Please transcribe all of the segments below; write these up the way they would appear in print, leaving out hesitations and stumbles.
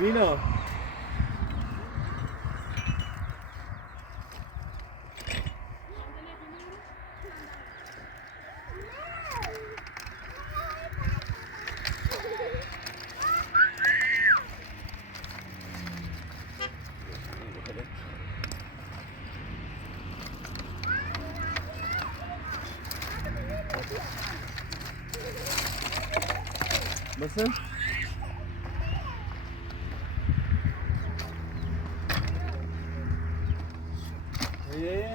مینا مثلا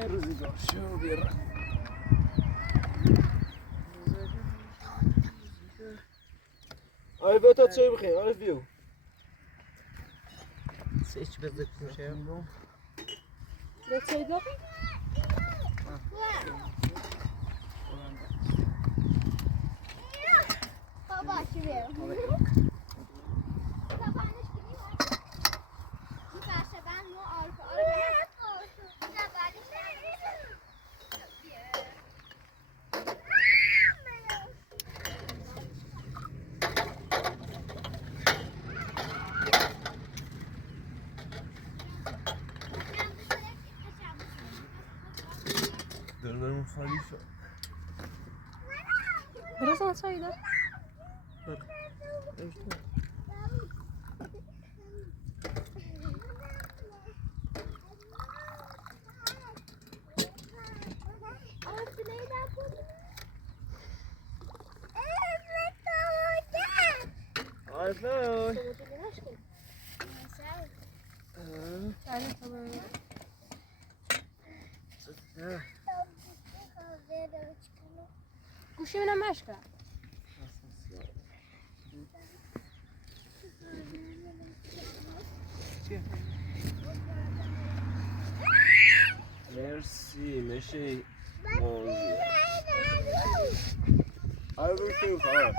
روزگار شو بیرم آره تا چه بخیر آره بیو سیچ بزد میشه ده چه داری؟ بابا چی بیو؟ دارم خالی شد برو سان سایدا آره گوشی منم مشکل مرسی میشه موضوع everything fine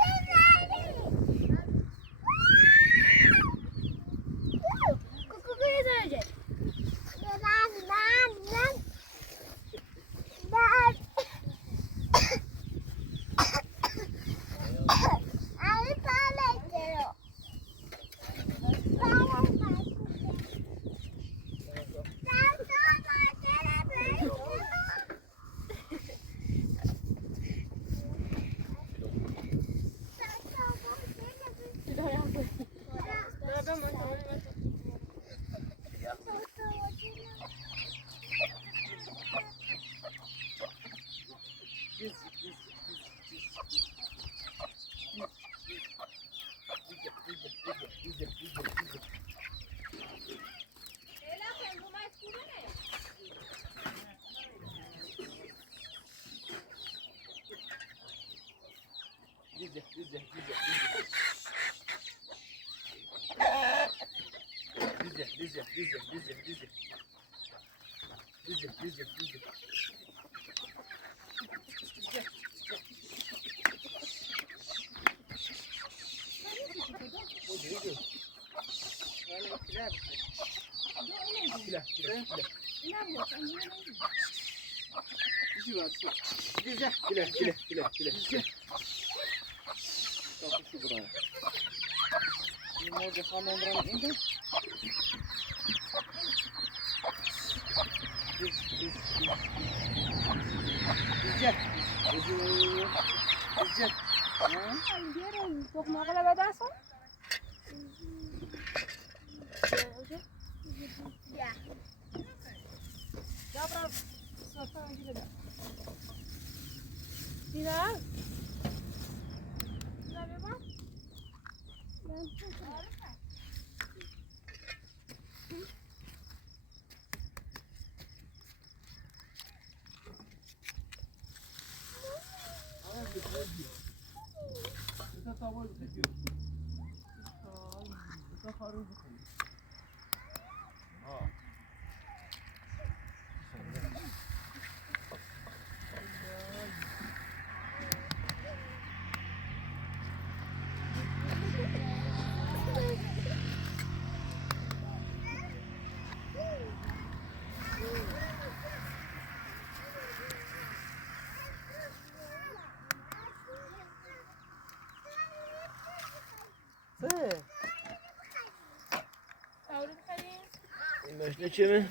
مشنه چه من؟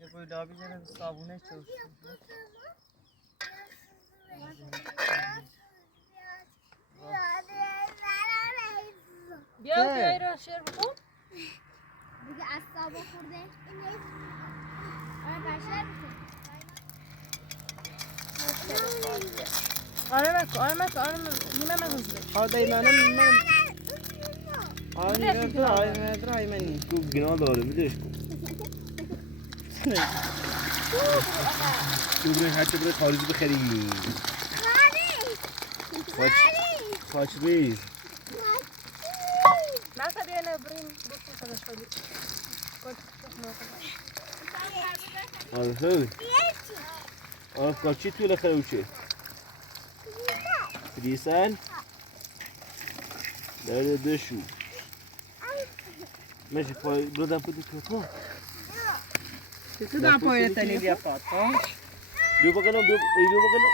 یه گلابی جنه صابونه چوشید بیا بیای را شیر بخون. دیگه اصلا خورده آره بشر آره نیمه مزنزه. آدای منم آره منی تو گناه داره میدهش کن تو برای هرچه برای خارجی بخری خاچ ریز مثلا بیا نبریم بخون خودش خودی. آره آره خاچی توی لخروچه فریسن داره دشو ماشي بردم پدی تو تو دام پایین تنی بیا پات بیا بگنم بیا بگنم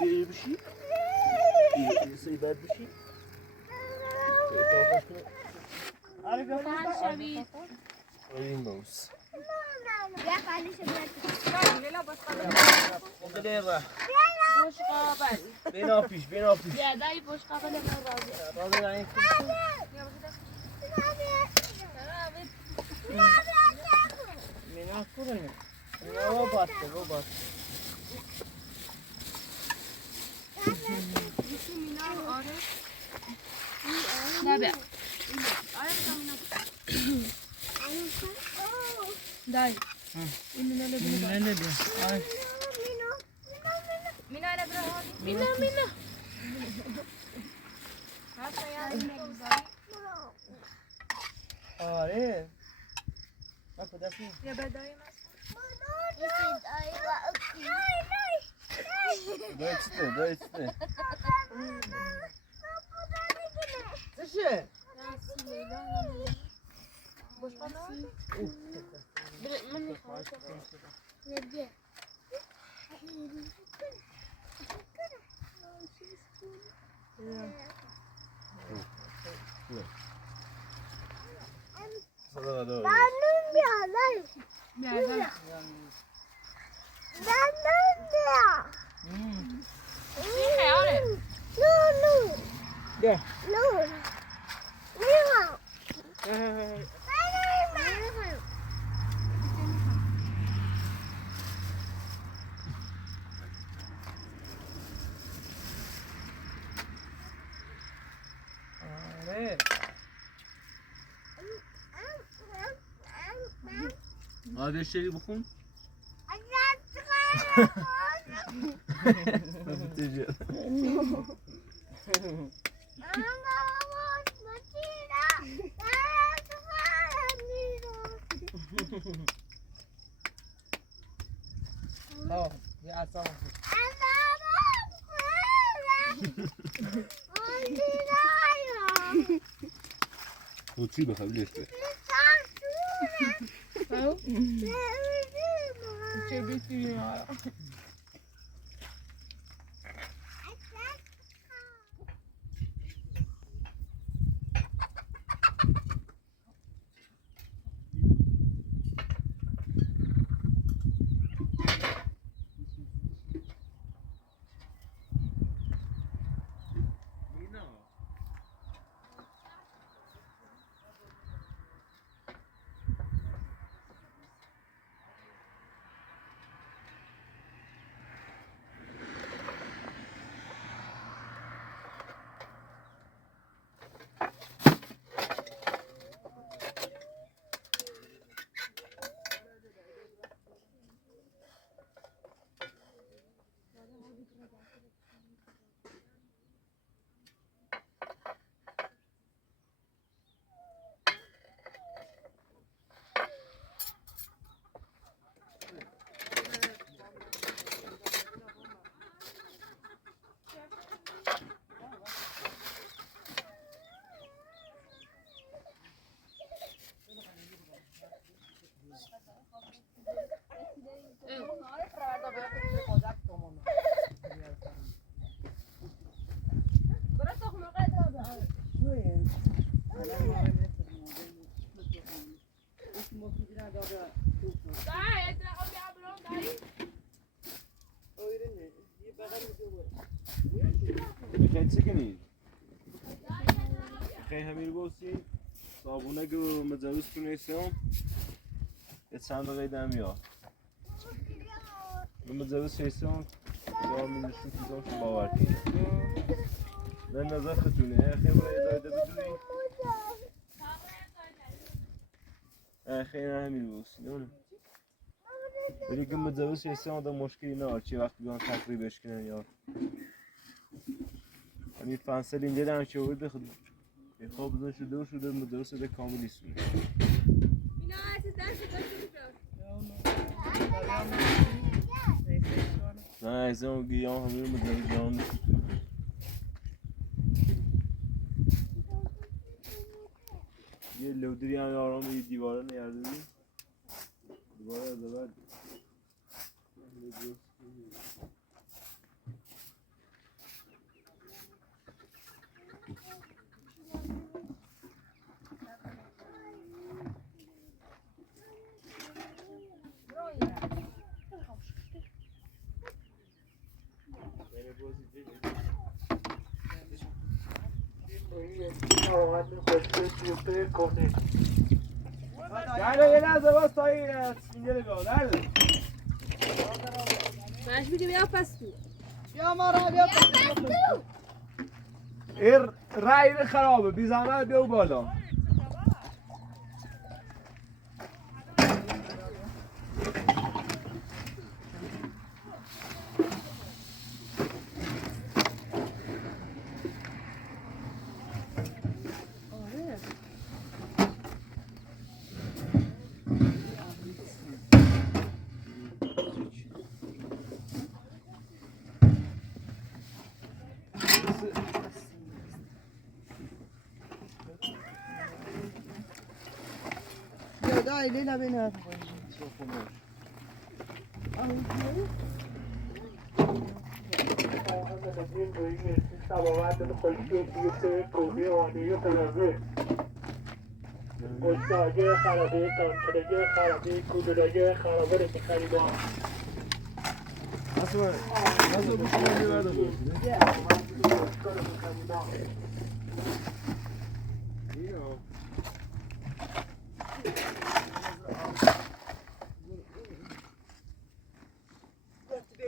بیا بشی سی بعد بشی آره بیا شبی. این موس بیا قلیش بیار بوش قابل. بین آفیش بیا دایی بوش قابل من راضی. راضی داری مینا کورنه مینا باته نه بیا. دایی. این منو ببین. نه بیا آره مینا نبره. مینا. آره ما کدافی یا بدایی من. دایسته چشه بوش قابل. من میخوام. صدا داره بیا. چی خیاله؟ بیا آره آره شری بخون آه یه اصلا توتی بخواه لیسته چه بیتی Daar, het ook ja, beland میخواید چه کنید؟ میخوای همین بوسی؟ صابونه که مجوز کنیسیم یه چند دقیقه دم یا مجوز کنیسیم یا میدونشون چیزا که باور کنید من نظر خطونه خیلی برای دایده بدوی خیلی همین بوسی نونه ولی که مجوز کنیسیم آدم مشکلی نه چی وقتی بیان تقریبش کنن یا همین فنسل اینجا دارم که ورده خود خواب بزن شده و شده مدرس شده کاملی سونه اینا از دست نه از اون گیام همین مدرس جان یه لودری هم آرام یه دیواره نیاردونی دیواره از بعد Gel yine zaman sayı sinirli bir ol. Nerede? مش بگی بیا پس تو رای خرابه بی زحمت بیا بالا Dai, la bene. مشتاق خرابه تانچرگه خرابه کودرگه خرابه رو میخریدم Nasıl bu şeyleri verdi bu? İyi ya.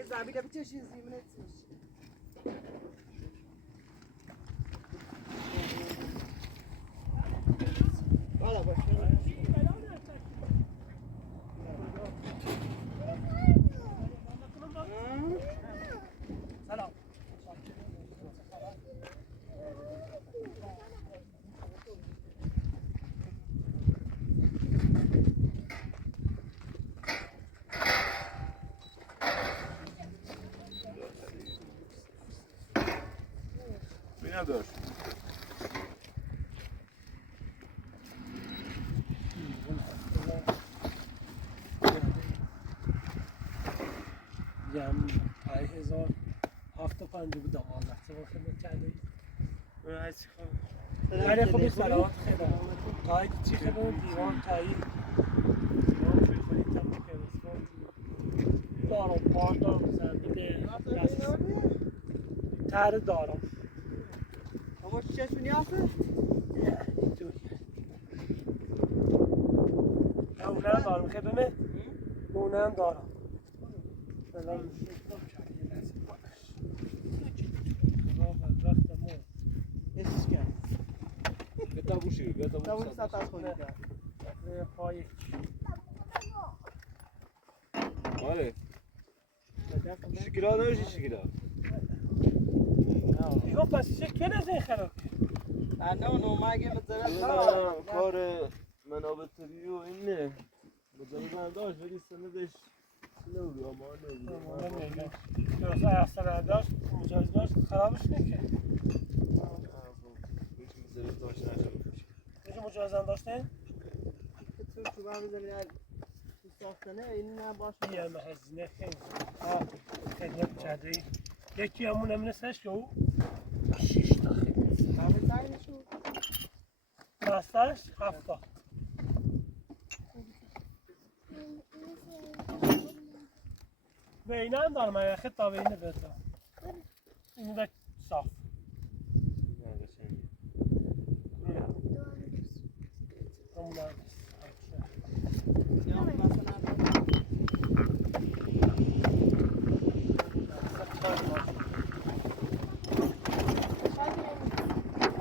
Zabile bir çeşit yemin etsin. Valla bak. Selam. Binador. جمع 5050 بود 12 سال خدمت کردی خیلی خوبی سلامت خیلی تایی چی خدمت دیوان تایی دیوان توی خودی تمام خیلی دارم پار دارم زنده تر دارم Ama şişesini yapsın. اونه هم دارم خیلی اونه هم دارم سلام Eski. Beta bu şey, beta bu. Tavuk satar koyuyor. پای Vale. Şikila ne işi şikila? دیگه پس چه از این خراب نه اونو مگه مثلا کار منابطری و اینه مثلا داشت ولی سندش نبود اما نبود درست اصلا داشت مجاز داشت خرابش نکرد هیچ مثلا داشت نشد دیگه مجاز هم داشته تو شما بزنید تو ساختنه این نه باشه یه هزینه خدمت کرده یکی همون امن سش که او 6 تا خدمت بستش 70 وینه هم دارم اگه خطا وینه بده اینو ده صاف اونم یا مثلا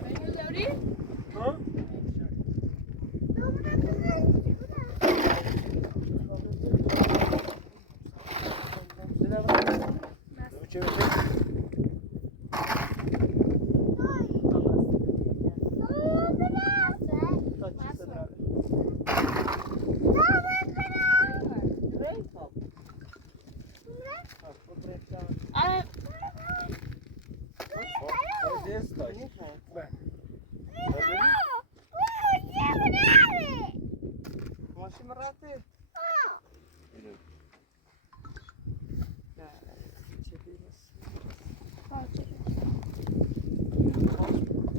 بگیر داری؟ ها؟ چه میشه؟ آره ماشین رفته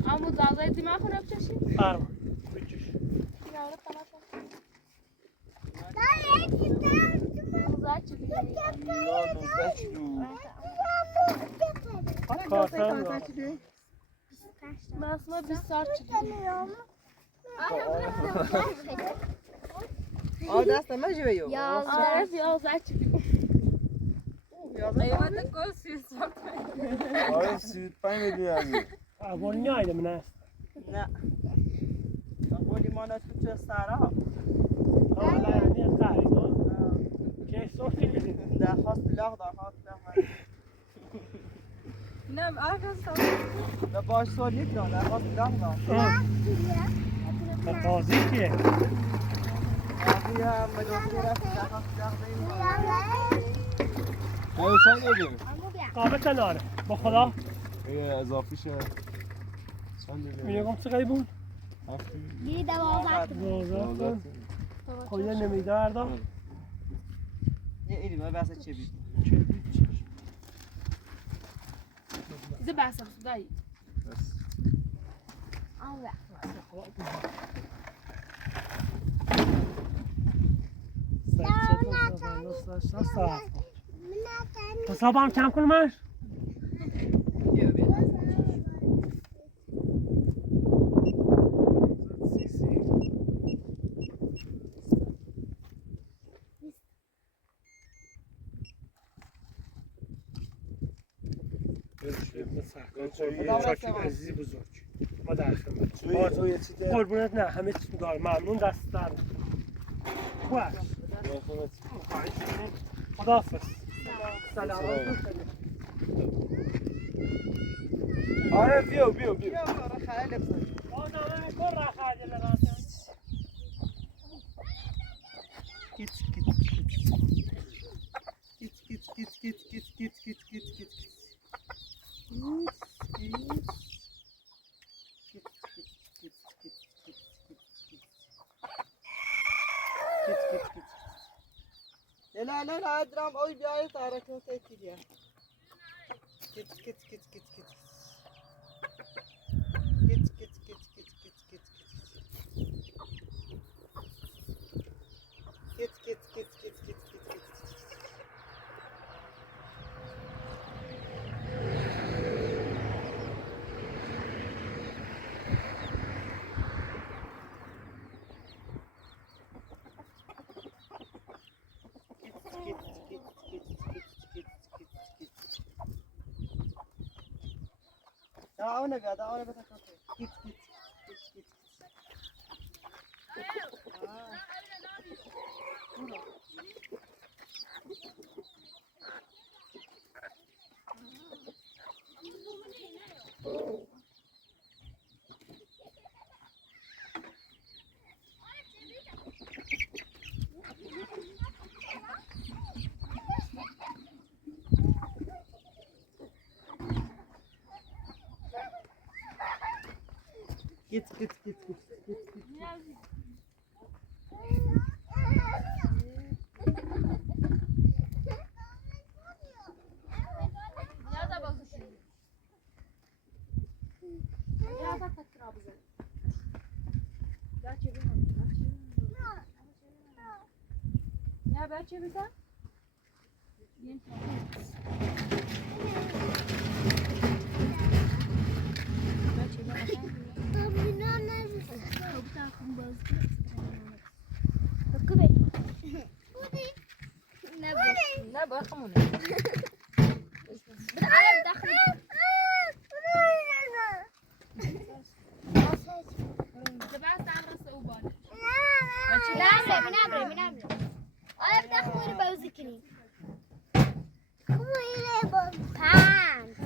عمو زازای دیما خونه بچشی؟ فرما بچش یاره تماشا کارتم دارم مسما 20 سال چیدی دست ما جویو آره 11 چیدی ایوان گل 30 سال آره 35 میلیون اولی نیایده من است نه قولی ما تو چه سرا حالا یعنی قرید ها که صورتی بدیم درخواست لاغ نم آرکستان و باش سوال نیت دار درخواست لاغ تازی که آقای هم مجازی رفت درخواست لاغ چه چند میلیون؟ قابل کناره با خدا اضافی شه چند میلیون؟ میگم چقدر بود؟ یه 12 دوازده خود یه نمیده هردا یه ایدی ما بحث چه بید دیده بحث خدایی حساب هم کم کنمش عزیزی بزرگ ما در خدمت قربونت نه همه چیز دار ممنون دست در خوش خداحافظ سلام آره بیو لا ادرام اوي بياي تاركو تيكيديا كيت كيت كيت كيت كيت كيت كيت كيت كيت كيت كيت كيت كيت كيت كيت دعونا بيا دعونا بتاكل كيت كيت كيت كيت كيت كيت كيت كيت Ya ben çevirdim. نه با خمونه بتعرف داخل آره بتخمونی بازی کنیم پنج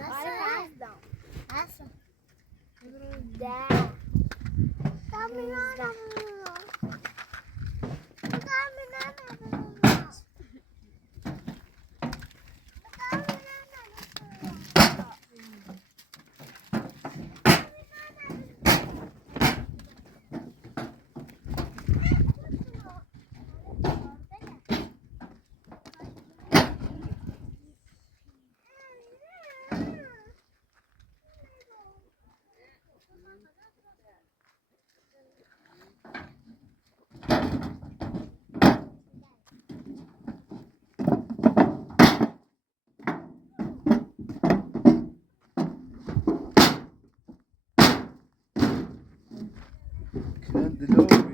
كان دلوقتي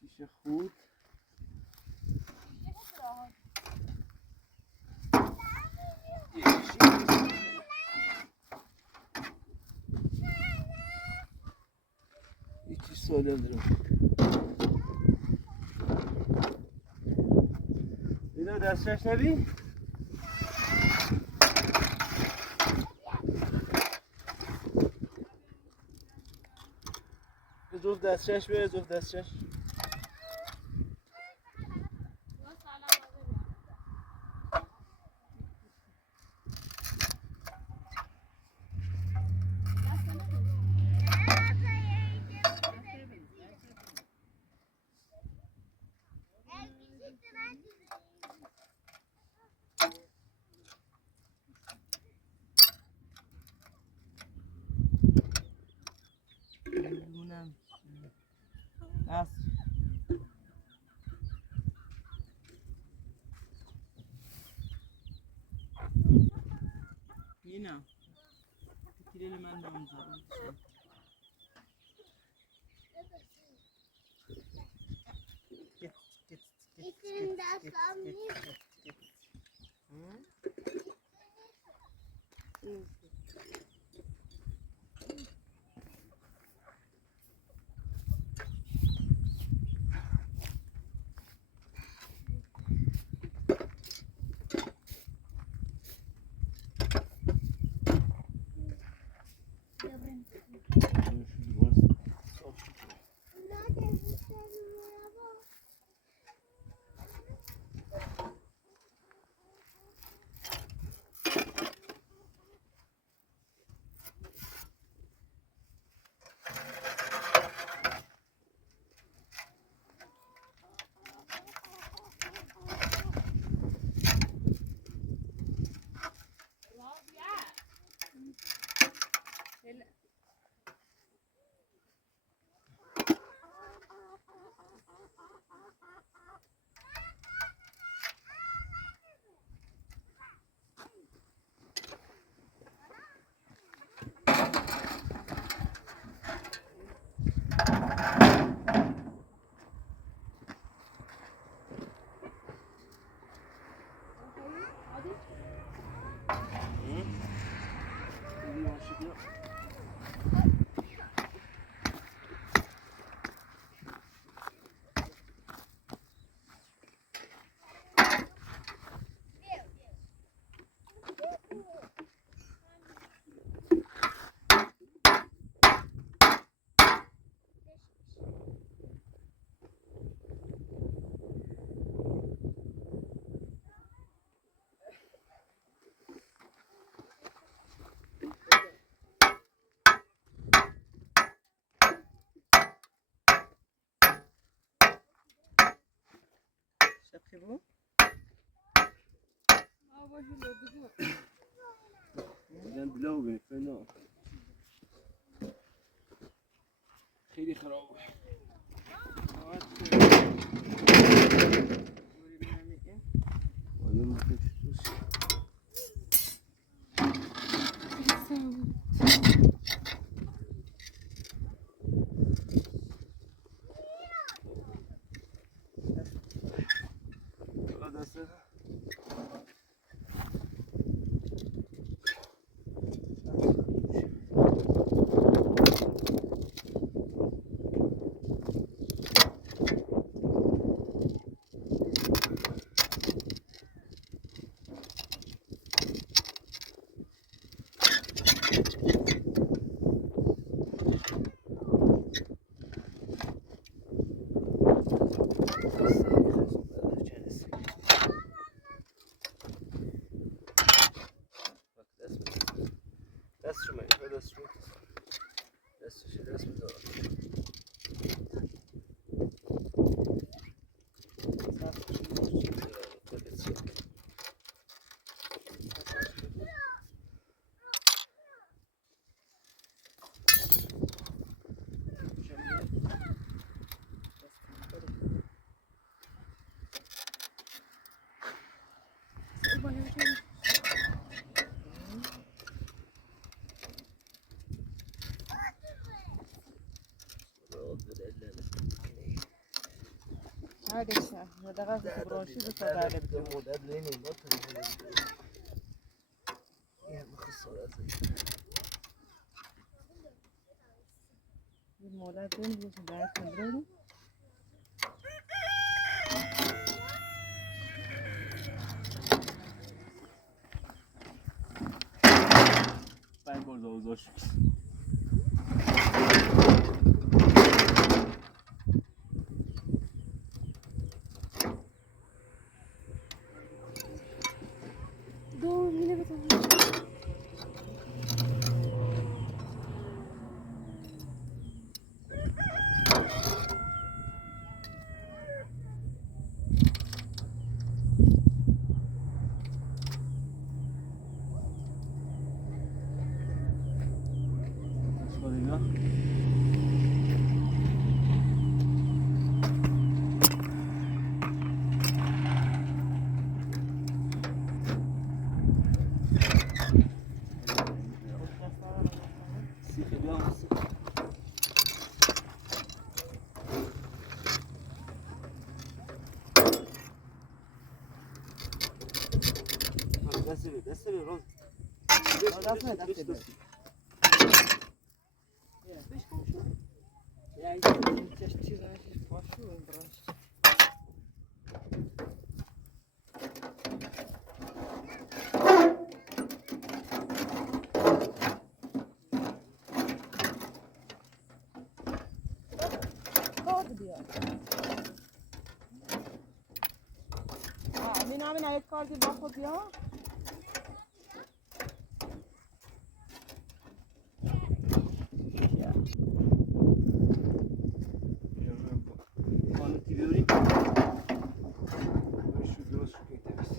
شیشه خود هیچی سالم دارم اینو دستش نبی؟ زوف دستش به زوف دستش Yine. Bitirelim ben de amca. İçinde که بود میگن بلاو بینید فنا خیلی خراب آیا رو چطور هذا الشيء هذا غاز برونشي بتاع مدت لینی ما یه مخصوصات المولاد دول بيجوا بعد تمرين ben burada uzak. دور yine bir tane. همین آیت کار با خود بیا Kanıtı göreyim. Şu biraz şu temiz.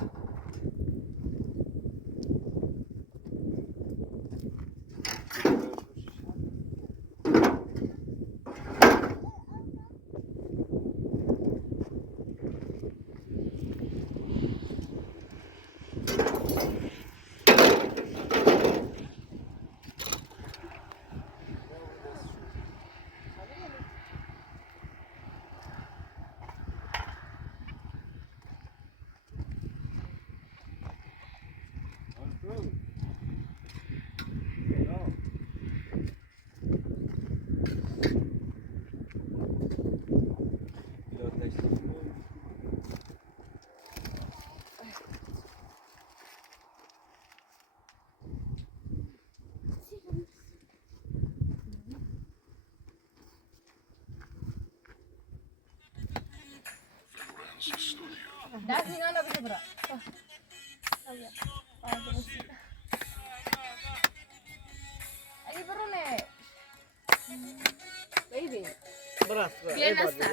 Dá sinal na bra. Aí Brune. Baby. Bırak. Bien hasta.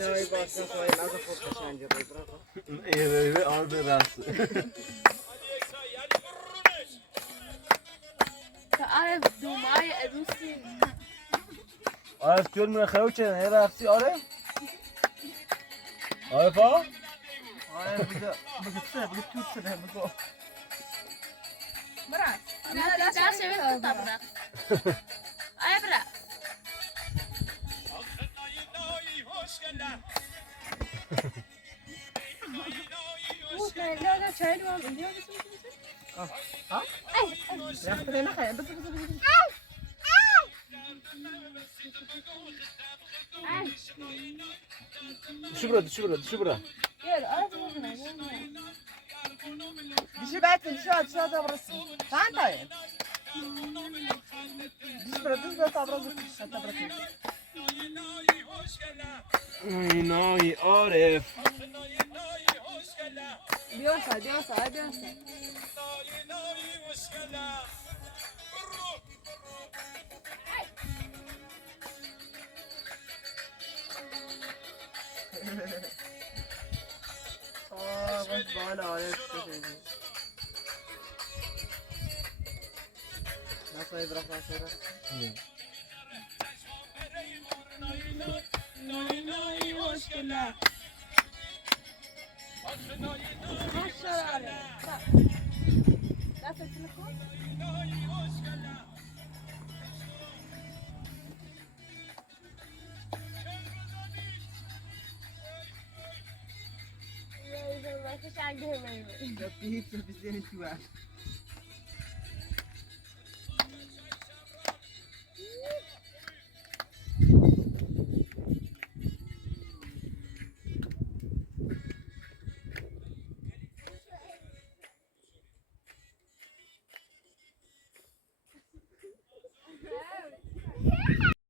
اینایی باشن سوال از خود قشنگه برات. ایوه آرد راست. تعرف دومای عروسی عارف جور من خیلی چه نه رفتی عارف؟ عارف ها؟ آره بگو تو سه بگو. برا نه دست شوید تا برا آیا برا نه چای دوام اینجا رفت نه نخیر بگو. شو برا. يلا أنا تبغى دیشی بچه دیشی برسی. چند تایی؟ دیش برادوز باید برازو کشت برسی. اینای عارف. بيوصل بس بالا عارف شدید. نسایی برخ نسایی. Saya Tapi hiç bizi tuan.